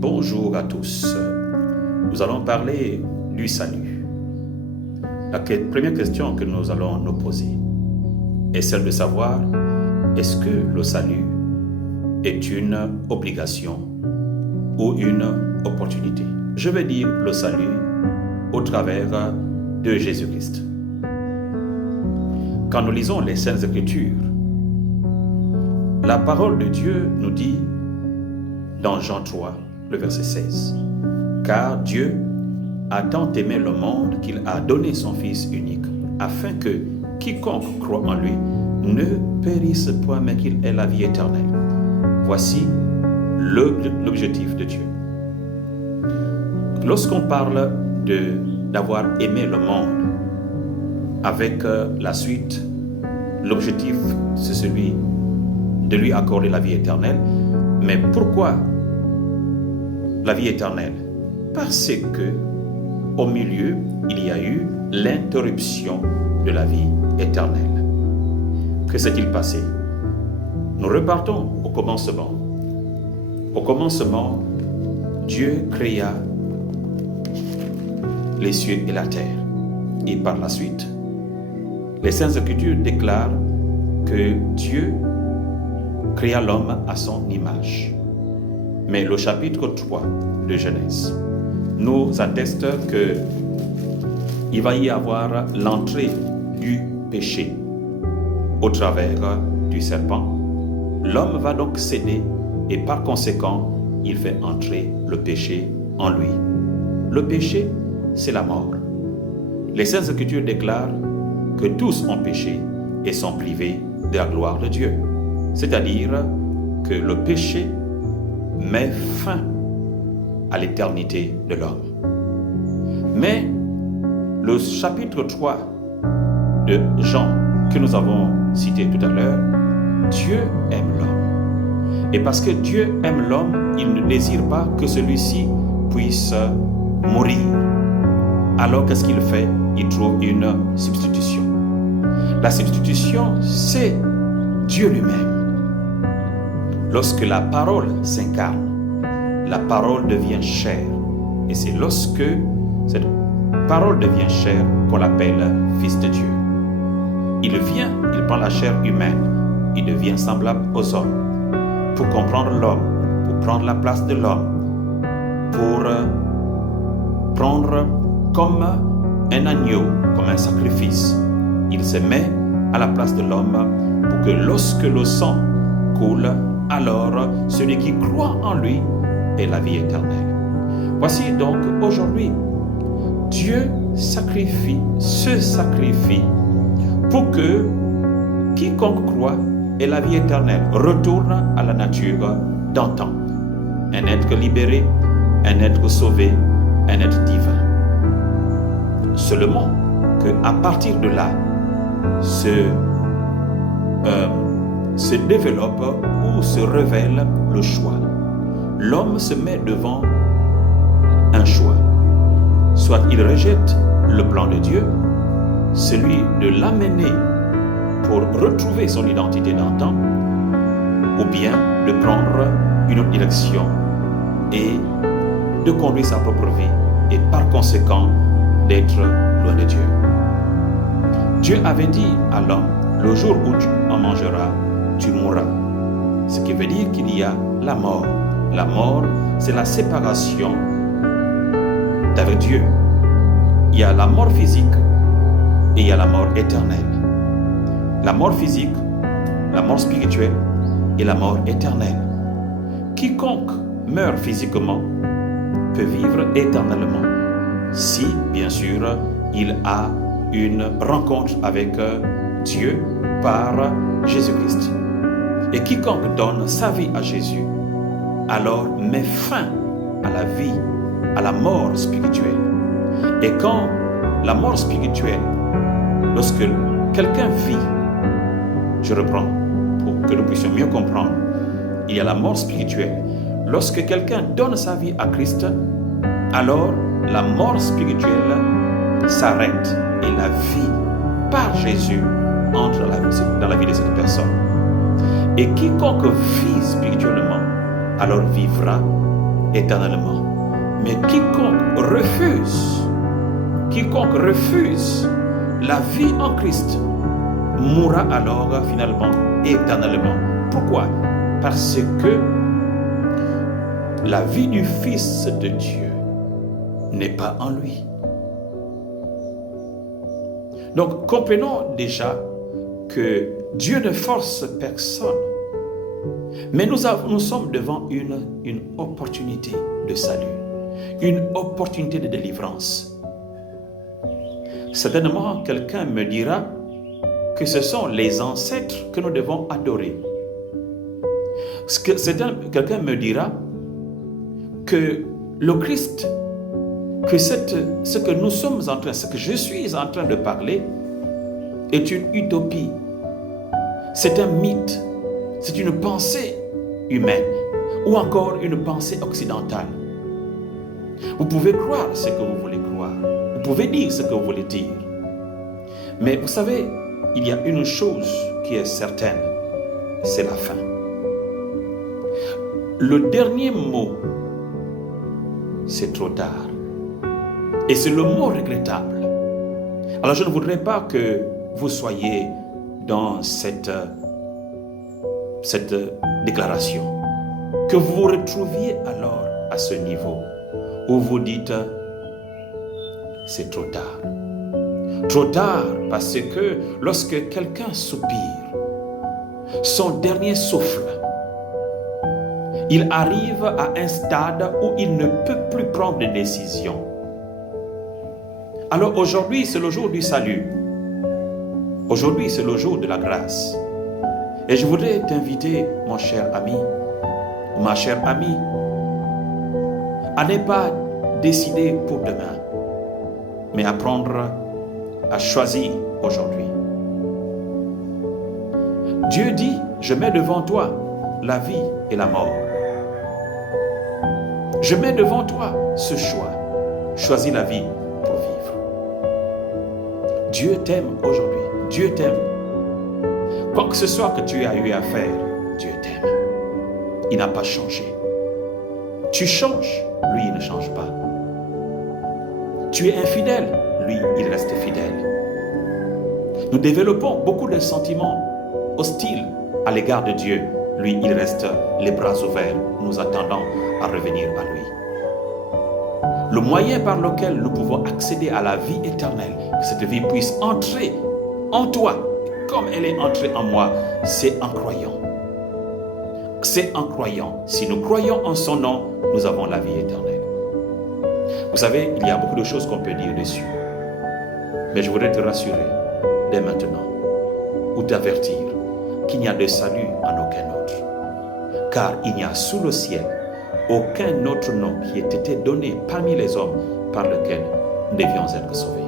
Bonjour à tous. Nous allons parler du salut. La première question que nous allons nous poser est celle de savoir est-ce que le salut est une obligation ou une opportunité? Je vais dire le salut au travers de Jésus-Christ. Quand nous lisons les Saintes Écritures, la parole de Dieu nous dit dans Jean 3, le verset 16, « Car Dieu a tant aimé le monde qu'il a donné son Fils unique, afin que quiconque croit en lui ne périsse point, mais qu'il ait la vie éternelle. » Voici l'objectif de Dieu. Lorsqu'on parle d'avoir aimé le monde, avec la suite, l'objectif, c'est celui de lui accorder la vie éternelle. Mais pourquoi la vie éternelle? Parce que au milieu, il y a eu l'interruption de la vie éternelle. Que s'est-il passé? Nous repartons au commencement. Au commencement, Dieu créa les cieux et la terre. Et par la suite, les Saintes Écritures déclarent que Dieu créa l'homme à son image. Mais le chapitre 3 de Genèse nous atteste qu'il va y avoir l'entrée du péché au travers du serpent. L'homme va donc céder et par conséquent, il fait entrer le péché en lui. Le péché, c'est la mort. Les Saintes Écritures déclarent que tous ont péché et sont privés de la gloire de Dieu. C'est-à-dire que le péché met fin à l'éternité de l'homme. Mais le chapitre 3 de Jean que nous avons cité tout à l'heure, Dieu aime l'homme. Et parce que Dieu aime l'homme, il ne désire pas que celui-ci puisse mourir. Alors qu'est-ce qu'il fait? Il trouve une substitution. La substitution, c'est Dieu lui-même. Lorsque la parole s'incarne, la parole devient chair. Et c'est lorsque cette parole devient chair qu'on l'appelle Fils de Dieu. Il vient, il prend la chair humaine, il devient semblable aux hommes pour comprendre l'homme, pour prendre la place de l'homme, pour prendre comme un agneau, comme un sacrifice. Il se met à la place de l'homme pour que lorsque le sang coule, alors celui qui croit en lui ait la vie éternelle. Voici donc aujourd'hui, Dieu se sacrifie pour que quiconque croit ait la vie éternelle, retourne à la nature d'antan. Un être libéré, un être sauvé, un être divin. Seulement qu'à partir de là, se développe ou se révèle le choix. L'homme se met devant un choix. Soit il rejette le plan de Dieu, celui de l'amener pour retrouver son identité d'antan, ou bien de prendre une autre direction et de conduire sa propre vie et par conséquent d'être loin de Dieu. Dieu avait dit à l'homme, le jour où tu en mangeras, tu mourras. Ce qui veut dire qu'il y a la mort. La mort, c'est la séparation d'avec Dieu. Il y a la mort physique et il y a la mort éternelle. La mort physique, la mort spirituelle et la mort éternelle. Quiconque meurt physiquement peut vivre éternellement si, bien sûr, il a une rencontre avec Dieu par Jésus-Christ. Et quiconque donne sa vie à Jésus, alors met fin à la vie, à la mort spirituelle. Et quand la mort spirituelle, lorsque quelqu'un vit, je reprends pour que nous puissions mieux comprendre, il y a la mort spirituelle. Lorsque quelqu'un donne sa vie à Christ, alors la mort spirituelle s'arrête et la vie par Jésus entre dans la vie de cette personne. Et quiconque vit spirituellement alors vivra éternellement. Mais quiconque refuse la vie en Christ, mourra alors finalement éternellement. Pourquoi? Parce que la vie du Fils de Dieu n'est pas en lui. Donc comprenons déjà que Dieu ne force personne, mais nous sommes devant une opportunité de salut, une opportunité de délivrance. Certainement, quelqu'un me dira que ce sont les ancêtres que nous devons adorer. Quelqu'un me dira que le Christ, que ce que nous sommes en train, ce que je suis en train de parler, est une utopie. C'est un mythe. C'est une pensée humaine ou encore une pensée occidentale. Vous pouvez croire ce que vous voulez croire. Vous pouvez dire ce que vous voulez dire. Mais vous savez, il y a une chose qui est certaine, c'est la fin. Le dernier mot, c'est trop tard. Et c'est le mot regrettable. Alors je ne voudrais pas que vous soyez dans cette déclaration, que vous vous retrouviez alors à ce niveau où vous dites c'est trop tard. Trop tard parce que lorsque quelqu'un soupire, son dernier souffle, il arrive à un stade où il ne peut plus prendre de décision. Alors aujourd'hui, c'est le jour du salut. Aujourd'hui, c'est le jour de la grâce. Et je voudrais t'inviter, mon cher ami, ma chère amie, à ne pas décider pour demain, mais à prendre, à choisir aujourd'hui. Dieu dit, je mets devant toi la vie et la mort. Je mets devant toi ce choix. Choisis la vie pour vivre. Dieu t'aime aujourd'hui. Dieu t'aime. Quoi que ce soit que tu as eu à faire, Dieu t'aime. Il n'a pas changé. Tu changes, lui, il ne change pas. Tu es infidèle, lui, il reste fidèle. Nous développons beaucoup de sentiments hostiles à l'égard de Dieu. Lui, il reste les bras ouverts, nous attendant à revenir à lui. Le moyen par lequel nous pouvons accéder à la vie éternelle, que cette vie puisse entrer en toi, comme elle est entrée en moi, c'est en croyant. C'est en croyant. Si nous croyons en son nom, nous avons la vie éternelle. Vous savez, il y a beaucoup de choses qu'on peut dire dessus. Mais je voudrais te rassurer, dès maintenant, ou t'avertir qu'il n'y a de salut en aucun autre. Car il n'y a sous le ciel aucun autre nom qui ait été donné parmi les hommes par lequel nous devions être sauvés.